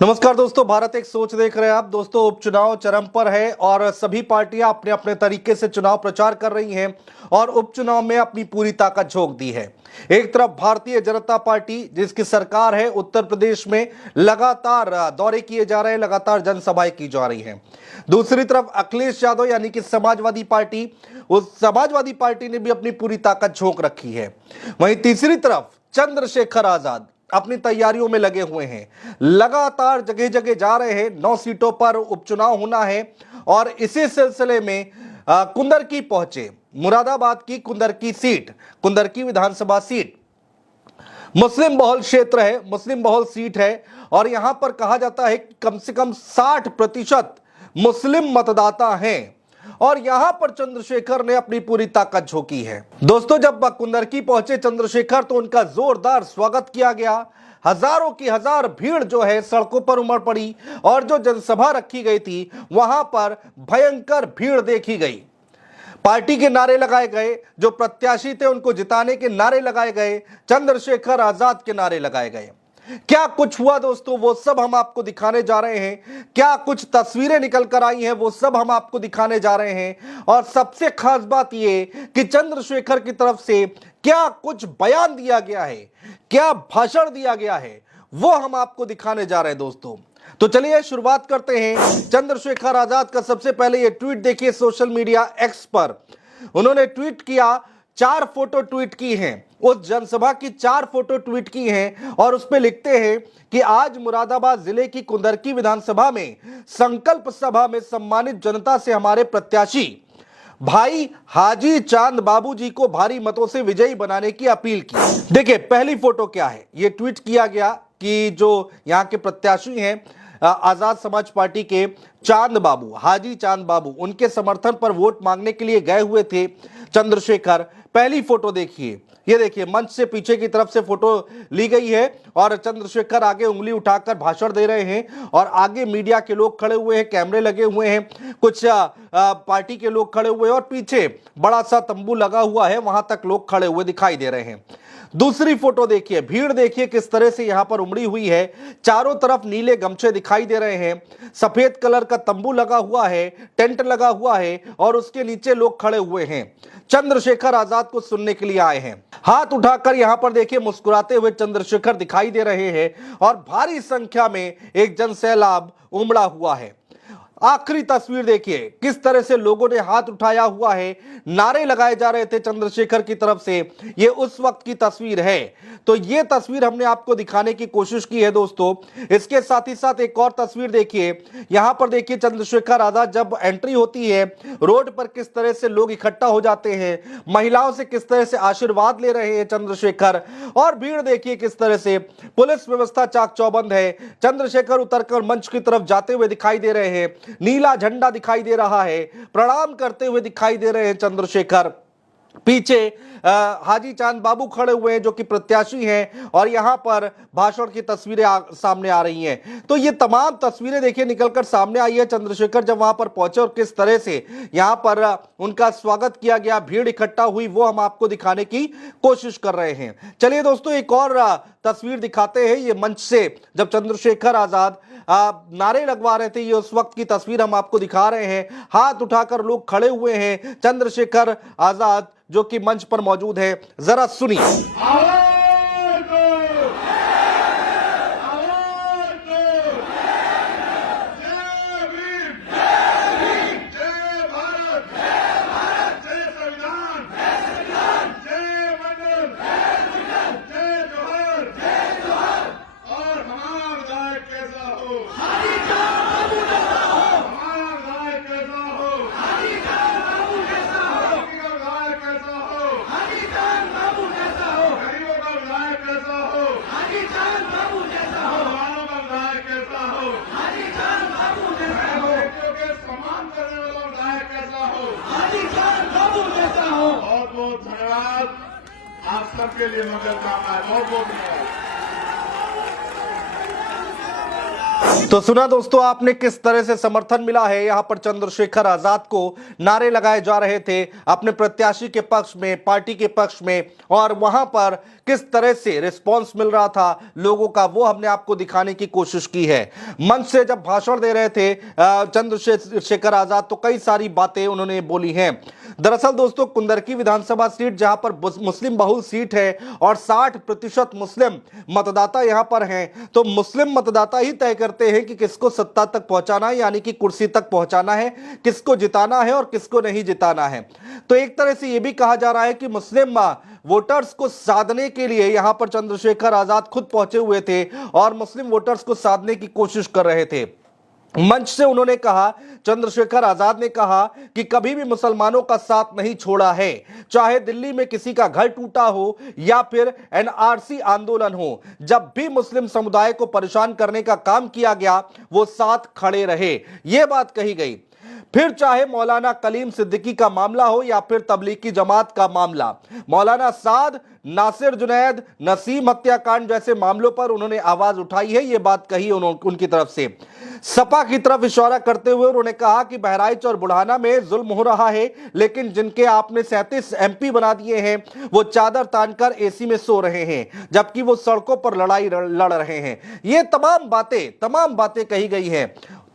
नमस्कार दोस्तों, भारत एक सोच देख रहे हैं आप। दोस्तों, उपचुनाव चरम पर है और सभी पार्टियां अपने अपने तरीके से चुनाव प्रचार कर रही हैं और उपचुनाव में अपनी पूरी ताकत झोंक दी है। एक तरफ भारतीय जनता पार्टी, जिसकी सरकार है, उत्तर प्रदेश में लगातार दौरे किए जा रहे हैं, लगातार जनसभाएं की जा रही हैं। दूसरी तरफ अखिलेश यादव यानी कि समाजवादी पार्टी, उस समाजवादी पार्टी ने भी अपनी पूरी ताकत झोंक रखी है। वहीं तीसरी तरफ चंद्रशेखर आजाद अपनी तैयारियों में लगे हुए हैं, लगातार जगह जगह जा रहे हैं। 9 सीटों पर उपचुनाव होना है और इसी सिलसिले में कुंदरकी पहुंचे। मुरादाबाद की कुंदरकी सीट, कुंदरकी विधानसभा सीट मुस्लिम बहुल क्षेत्र है, मुस्लिम बहुल सीट है और यहां पर कहा जाता है कि कम से कम 60% मुस्लिम मतदाता हैं और यहां पर चंद्रशेखर ने अपनी पूरी ताकत झोंकी है। दोस्तों, जब कुंदरकी पहुंचे चंद्रशेखर तो उनका जोरदार स्वागत किया गया। हजारों की हजार भीड़ जो है सड़कों पर उमड़ पड़ी और जो जनसभा रखी गई थी वहां पर भयंकर भीड़ देखी गई। पार्टी के नारे लगाए गए, जो प्रत्याशी थे उनको जिताने के नारे लगाए गए, चंद्रशेखर आजाद के नारे लगाए गए। क्या कुछ हुआ दोस्तों, वो सब हम आपको दिखाने जा रहे हैं। क्या कुछ तस्वीरें निकल कर आई हैं, वो सब हम आपको दिखाने जा रहे हैं। और सबसे खास बात ये कि चंद्रशेखर की तरफ से क्या कुछ बयान दिया गया है, क्या भाषण दिया गया है, वो हम आपको दिखाने जा रहे हैं दोस्तों। तो चलिए शुरुआत करते हैं। चंद्रशेखर आजाद का सबसे पहले ये ट्वीट देखिए सोशल मीडिया एक्स पर। उन्होंने ट्वीट किया, 4 फोटो ट्वीट की हैं, उस जनसभा की 4 फोटो ट्वीट की हैं और उस पे लिखते हैं कि आज मुरादाबाद जिले की कुंदरकी विधानसभा में संकल्प सभा में सम्मानित जनता से हमारे प्रत्याशी भाई हाजी चांद बाबू जी को भारी मतों से विजयी बनाने की अपील की। देखिए पहली फोटो क्या है, ये ट्वीट किया गया कि जो यहाँ के प्रत्याशी हैं आजाद समाज पार्टी के चांद बाबू, हाजी चांद बाबू, उनके समर्थन पर वोट मांगने के लिए गए हुए थे चंद्रशेखर। पहली फोटो देखिए, ये देखिए मंच से पीछे की तरफ से फोटो ली गई है और चंद्रशेखर आगे उंगली उठाकर भाषण दे रहे हैं और आगे मीडिया के लोग खड़े हुए हैं, कैमरे लगे हुए हैं, कुछ पार्टी के लोग खड़े हुए हैं और पीछे बड़ा सा तंबू लगा हुआ है, वहां तक लोग खड़े हुए दिखाई दे रहे हैं। दूसरी फोटो देखिए, भीड़ देखिए किस तरह से यहां पर उमड़ी हुई है। चारों तरफ नीले गमछे दिखाई दे रहे हैं, सफेद कलर का तंबू लगा हुआ है, टेंट लगा हुआ है और उसके नीचे लोग खड़े हुए हैं, चंद्रशेखर आजाद को सुनने के लिए आए हैं। हाथ उठाकर यहां पर देखिए मुस्कुराते हुए चंद्रशेखर दिखाई दे रहे हैं और भारी संख्या में एक जनसैलाब उमड़ा हुआ है। आखिरी तस्वीर देखिए किस तरह से लोगों ने हाथ उठाया हुआ है, नारे लगाए जा रहे थे चंद्रशेखर की तरफ से। ये उस वक्त की तस्वीर है, तो ये तस्वीर हमने आपको दिखाने की कोशिश की है दोस्तों। इसके साथ ही साथ एक और तस्वीर देखिए, यहां पर देखिए चंद्रशेखर आजाद जब एंट्री होती है, रोड पर किस तरह से लोग इकट्ठा हो जाते हैं, महिलाओं से किस तरह से आशीर्वाद ले रहे हैं चंद्रशेखर, और भीड़ देखिए किस तरह से, पुलिस व्यवस्था चाक चौबंद है। चंद्रशेखर उतरकर मंच की तरफ जाते हुए दिखाई दे रहे हैं, नीला झंडा दिखाई दे रहा है, प्रणाम करते हुए दिखाई दे रहे हैं चंद्रशेखर। पीछे हाजी चांद बाबू खड़े हुए हैं जो कि प्रत्याशी हैं और यहां पर भाषण की तस्वीरें सामने आ रही हैं। तो ये तमाम तस्वीरें देखिए निकलकर सामने आई है। चंद्रशेखर जब वहां पर पहुंचे और किस तरह से यहां पर उनका स्वागत किया गया, भीड़ इकट्ठा हुई, वो हम आपको दिखाने की कोशिश कर रहे हैं। चलिए दोस्तों एक और तस्वीर दिखाते हैं। ये मंच से जब चंद्रशेखर आजाद नारे लगवा रहे थे, ये उस वक्त की तस्वीर हम आपको दिखा रहे हैं। हाथ उठाकर लोग खड़े हुए हैं, चंद्रशेखर आजाद जो कि मंच पर मौजूद है, जरा सुनिए। बहुत बहुत धन्यवाद आप सबके लिए, मदद करना है। बहुत बहुत धन्यवाद। तो सुना दोस्तों आपने किस तरह से समर्थन मिला है। यहां पर चंद्रशेखर आजाद को नारे लगाए जा रहे थे अपने प्रत्याशी के पक्ष में, पार्टी के पक्ष में, और वहां पर किस तरह से रिस्पांस मिल रहा था लोगों का, वो हमने आपको दिखाने की कोशिश की है। मंच से जब भाषण दे रहे थे चंद्रशेखर आजाद तो कई सारी बातें उन्होंने बोली हैं। दरअसल दोस्तों कुंदरकी विधानसभा सीट जहां पर मुस्लिम बहुल सीट है और 60% मुस्लिम मतदाता यहां पर हैं, तो मुस्लिम मतदाता ही तय करते हैं कि किसको सत्ता तक पहुंचाना है, यानी कि कुर्सी तक पहुंचाना है, किसको जिताना है और किसको नहीं जिताना है। तो एक तरह से यह भी कहा जा रहा है कि मुस्लिम वोटर्स को साधने के लिए यहां पर चंद्रशेखर आजाद खुद पहुंचे हुए थे और मुस्लिम वोटर्स को साधने की कोशिश कर रहे थे। मंच से उन्होंने कहा, चंद्रशेखर आजाद ने कहा कि कभी भी मुसलमानों का साथ नहीं छोड़ा है, चाहे दिल्ली में किसी का घर टूटा हो या फिर एनआरसी आंदोलन हो, जब भी मुस्लिम समुदाय को परेशान करने का काम किया गया वो साथ खड़े रहे, यह बात कही गई। फिर चाहे मौलाना कलीम सिद्दीकी का मामला हो या फिर तबलीगी जमात का मामला, मौलाना साद, नासिर जुनैद, नसीम हत्याकांड जैसे मामलों पर उन्होंने आवाज उठाई है, यह बात कही उनकी तरफ से। सपा की तरफ इशारा करते हुए उन्होंने कहा कि बहराइच और बुढ़ाना में जुल्म हो रहा है, लेकिन जिनके आपने 37 एमपी बना दिए हैं वो चादर तानकर एसी में सो रहे हैं, जबकि वो सड़कों पर लड़ाई लड़ रहे हैं। ये तमाम बातें कही गई हैं।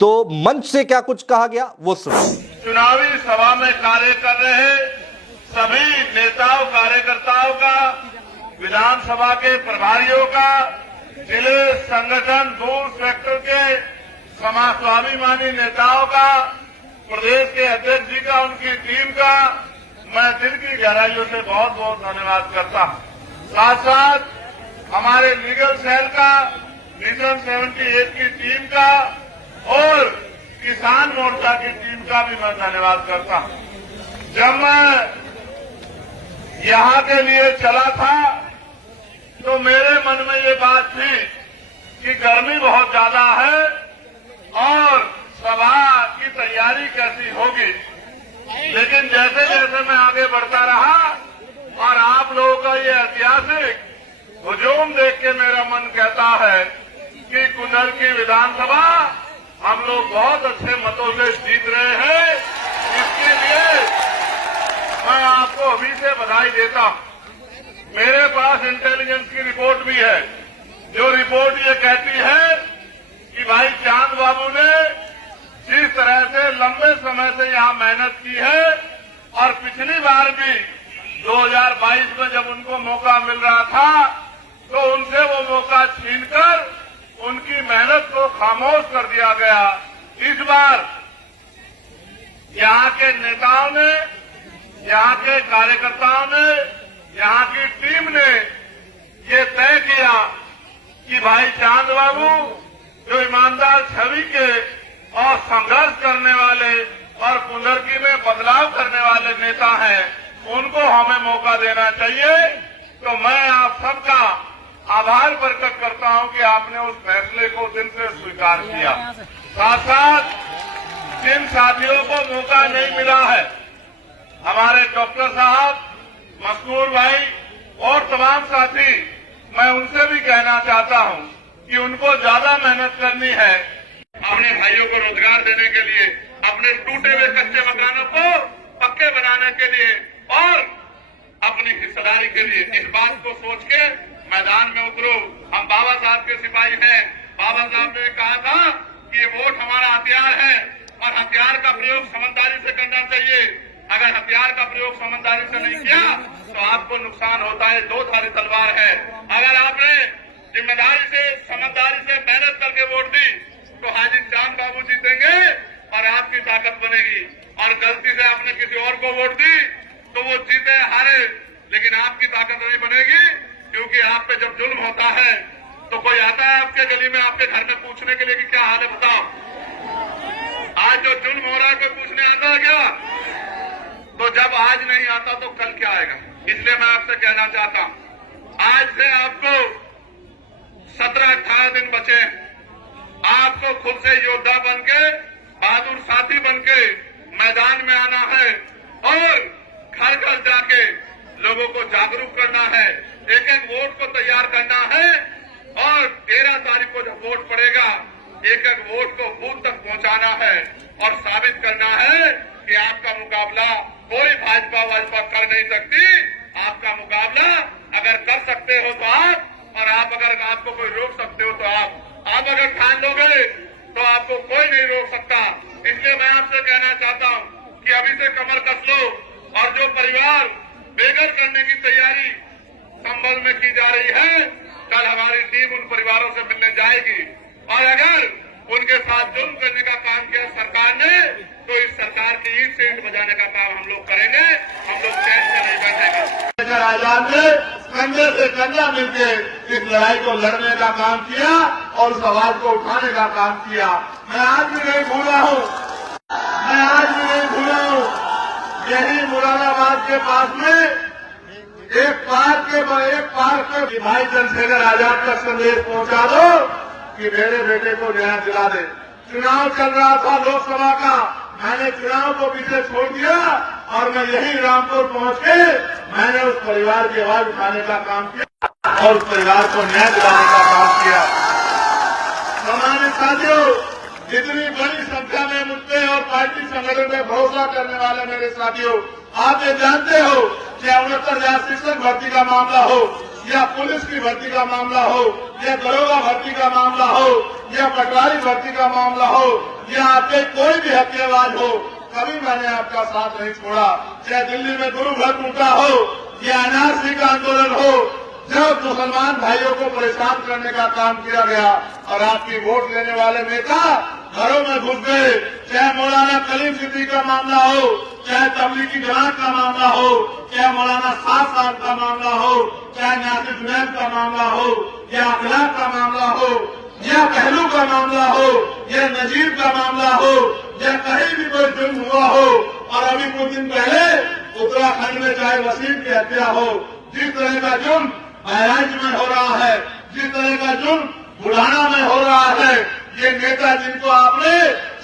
तो मंच से क्या कुछ कहा गया वो सुनो। चुनावी सभा में कार्य कर रहे सभी नेताओं कार्यकर्ताओं का, विधानसभा के प्रभारियों का, जिले संगठन बूथ सेक्टर के समाज स्वाभिमानी नेताओं का, प्रदेश के अध्यक्ष जी का, उनकी टीम का मैं दिल की गहराइयों से बहुत बहुत धन्यवाद करता हूं। साथ साथ हमारे लीगल सेल का, मिशन 78 की टीम का और किसान मोर्चा की टीम का भी मैं धन्यवाद करता हूं। जब मैं यहां के लिए चला था तो मेरे मन में ये बात थी कि गर्मी बहुत ज्यादा है और सभा की तैयारी कैसी होगी, लेकिन जैसे जैसे मैं आगे बढ़ता रहा और आप लोगों का ये ऐतिहासिक हुजूम देख के मेरा मन कहता है कि कुंदरकी विधानसभा हम लोग बहुत अच्छे मतों से जीत रहे हैं। इसके लिए मैं आपको अभी से बधाई देता हूं। मेरे पास इंटेलिजेंस की रिपोर्ट भी है, जो रिपोर्ट ये कहती है कि भाई चांद बाबू ने जिस तरह से लंबे समय से यहां मेहनत की है और पिछली बार भी 2022 में जब उनको मौका मिल रहा था तो उनसे वो मौका छीनकर उनकी मेहनत को खामोश कर दिया गया। इस बार यहां के नेताओं ने, यहां के कार्यकर्ताओं ने, यहां की टीम ने ये तय किया कि भाई चांद बाबू जो ईमानदार छवि के और संघर्ष करने वाले और कुंदरकी में बदलाव करने वाले नेता हैं, उनको हमें मौका देना चाहिए। तो मैं आप सबका आभार प्रकट करता हूं कि आपने उस फैसले को दिल से स्वीकार किया। साथ साथ जिन साथियों को मौका नहीं मिला है, हमारे डॉक्टर साहब, मसनूर भाई और तमाम साथी, मैं उनसे भी कहना चाहता हूं कि उनको ज्यादा मेहनत करनी है अपने भाइयों को रोजगार देने के लिए, अपने टूटे हुए कच्चे मकानों को पक्के बनाने के लिए और अपनी हिस्सेदारी के लिए। इस बात को सोच के मैदान में उतरो। हम बाबा साहब के सिपाही हैं। बाबा साहब ने कहा था कि ये वोट हमारा हथियार है और हथियार का प्रयोग समझदारी से करना चाहिए। अगर हथियार का प्रयोग समझदारी से नहीं किया तो आपको नुकसान होता है। दो धारी तलवार है। अगर आपने जिम्मेदारी से, समझदारी से मेहनत करके वोट दी तो हाजी चांद बाबू जीतेंगे और आपकी ताकत बनेगी। और गलती से आपने किसी और को वोट दी तो वो जीते हारे, लेकिन आपकी ताकत नहीं बनेगी, क्योंकि आप पे जब जुल्म होता है तो कोई आता है आपके गली में, आपके घर में पूछने के लिए कि क्या हाल है बताओ। आज जो जुल्म हो रहा है कोई पूछने आता है क्या? तो जब आज नहीं आता तो कल क्या आएगा? इसलिए मैं आपसे कहना चाहता हूं, आज से आपको 17-18 दिन बचे। आपको खुद से योद्धा बनके, बहादुर साथी बनके मैदान में आना है और घर घर जाके लोगों को जागरूक करना है। एक एक वोट को तैयार करना है और 13 तारीख को जब वोट पड़ेगा एक एक वोट को बूथ तक पहुंचाना है और साबित करना है कि आपका मुकाबला कोई भाजपा वाजपा कर नहीं सकती। आपका मुकाबला अगर कर सकते हो तो आप, और आप अगर आपको कोई रोक सकते हो तो आप अगर ठान लोगे तो आपको कोई नहीं रोक सकता। इसलिए मैं आपसे कहना चाहता हूं कि अभी से कमर कस लो और जो परिवार बेघर करने की तैयारी संभल में की जा रही है, कल हमारी टीम उन परिवारों से मिलने जाएगी और अगर उनके साथ जुल्म करने का काम किया सरकार ने, तो इस सरकार की ईंट से ईंट बजाने का काम हम लोग करेंगे। हम लोग चैन से नहीं बैठेंगे। आजाद ने कंधे से कंधा मिलकर इस लड़ाई को लड़ने का काम किया और उस आवाज को उठाने का काम किया। मैं आज भी नहीं भूला हूँ, यही मुरादाबाद के पास में एक पार्क में भाई चंद्रशेखर आजाद का संदेश पहुंचा दो कि मेरे बेटे को न्याय दिला दे। चुनाव चल रहा था लोकसभा का, मैंने चुनाव को पीछे छोड़ दिया और मैं यही रामपुर पहुंच के मैंने उस परिवार की आवाज उठाने का काम किया और उस परिवार को न्याय दिलाने का काम किया। हमारे साथियों, जितनी बड़ी संख्या में मुझे और पार्टी संगठन में भरोसा करने वाले मेरे साथियों, आप ये जानते हो कि 69,000 शिक्षक भर्ती का मामला हो या पुलिस की भर्ती का मामला हो या दरोगा भर्ती का मामला हो या पटवारी भर्ती का मामला हो या आपके कोई भी हत्यावाज हो, कभी मैंने आपका साथ नहीं छोड़ा। चाहे दिल्ली में गुरु घर टूटा हो या एनआरसी का आंदोलन हो, जब मुसलमान भाइयों को परेशान करने का काम किया गया और आपकी वोट लेने वाले नेता घरों में घुस गए, चाहे मौलाना कलीम सिद्दीकी का मामला हो, चाहे तबलीगी जमात का मामला हो, चाहे मौलाना सात साल का मामला हो, चाहे नासिर जुनैद का मामला हो, या अखलाक का मामला हो, या पहलू का मामला हो, या नजीब का मामला हो, या कहीं भी कोई जुर्म हुआ हो। और अभी कुछ दिन पहले उत्तराखंड में चाहे वसीम की हत्या हो, जिस तरह का जुर्म बहराइच में हो रहा है, जिस तरह का जुर्म बुढ़ाना में हो रहा है, ये नेता जिनको आपने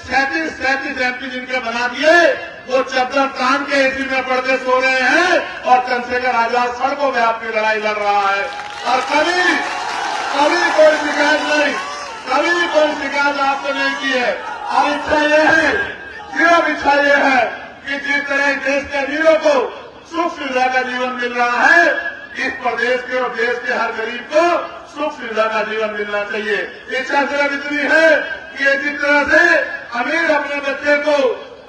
37 एमपी जिनके बना दिए, वो चद्दर तान के एसी में पड़ के सो रहे हैं और चंद्रशेखर आजाद सड़कों में आपकी लड़ाई लड़ रहा है। और कभी कोई शिकायत नहीं, कभी कोई शिकायत आपसे नहीं की है। और इच्छा ये है, सिर्फ इच्छा ये है कि जिस तरह देश के वीरों को सुख सुविधा का जीवन मिल रहा है, इस प्रदेश के और देश के हर गरीब को सुख सुविधा का जीवन मिलना चाहिए। इच्छा सिर्फ इतनी है कि जिस तरह से अमीर अपने बच्चे को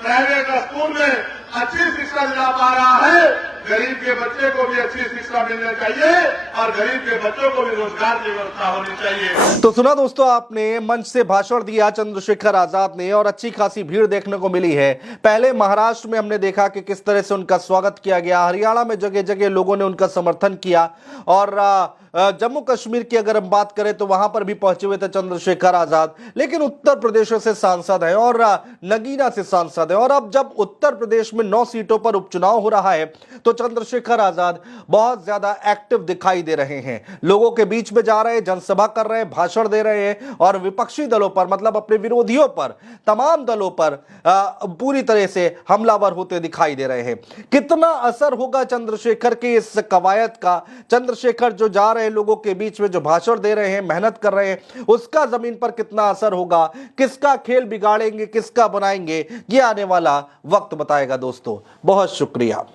प्राइवेट स्कूल में अच्छी शिक्षा दिला पा रहा है, गरीब के बच्चे को भी अच्छी शिक्षा मिलनी चाहिए और गरीब के बच्चों को भी रोजगार की व्यवस्था होनी चाहिए। तो सुना दोस्तों, आपने मंच से भाषण दिया चंद्रशेखर आजाद ने और अच्छी खासी भीड़ देखने को मिली है। पहले महाराष्ट्र में हमने देखा कि किस तरह से उनका स्वागत किया गया, हरियाणा में जगह जगह लोगों ने उनका समर्थन किया और जम्मू कश्मीर की अगर हम बात करें तो वहां पर भी पहुंचे हुए थे चंद्रशेखर आजाद। लेकिन उत्तर प्रदेश से सांसद है और नगीना से सांसद है, और अब जब उत्तर प्रदेश में 9 सीटों पर उपचुनाव हो रहा है तो चंद्रशेखर आजाद बहुत ज्यादा एक्टिव दिखाई दे रहे हैं। लोगों के बीच में जा रहे हैं, जनसभा कर रहे हैं, भाषण दे रहे हैं और विपक्षी दलों पर, मतलब अपने विरोधियों पर, तमाम दलों पर पूरी तरह से हमलावर होते दिखाई दे रहे हैं। कितना असर होगा चंद्रशेखर के इस कवायद का, चंद्रशेखर जो जा रहे हैं लोगों के बीच में, जो भाषण दे रहे हैं, मेहनत कर रहे हैं, उसका जमीन पर कितना असर होगा, किसका खेल बिगाड़ेंगे, किसका बनाएंगे, ये आने वाला वक्त बताएगा। दोस्तों बहुत शुक्रिया।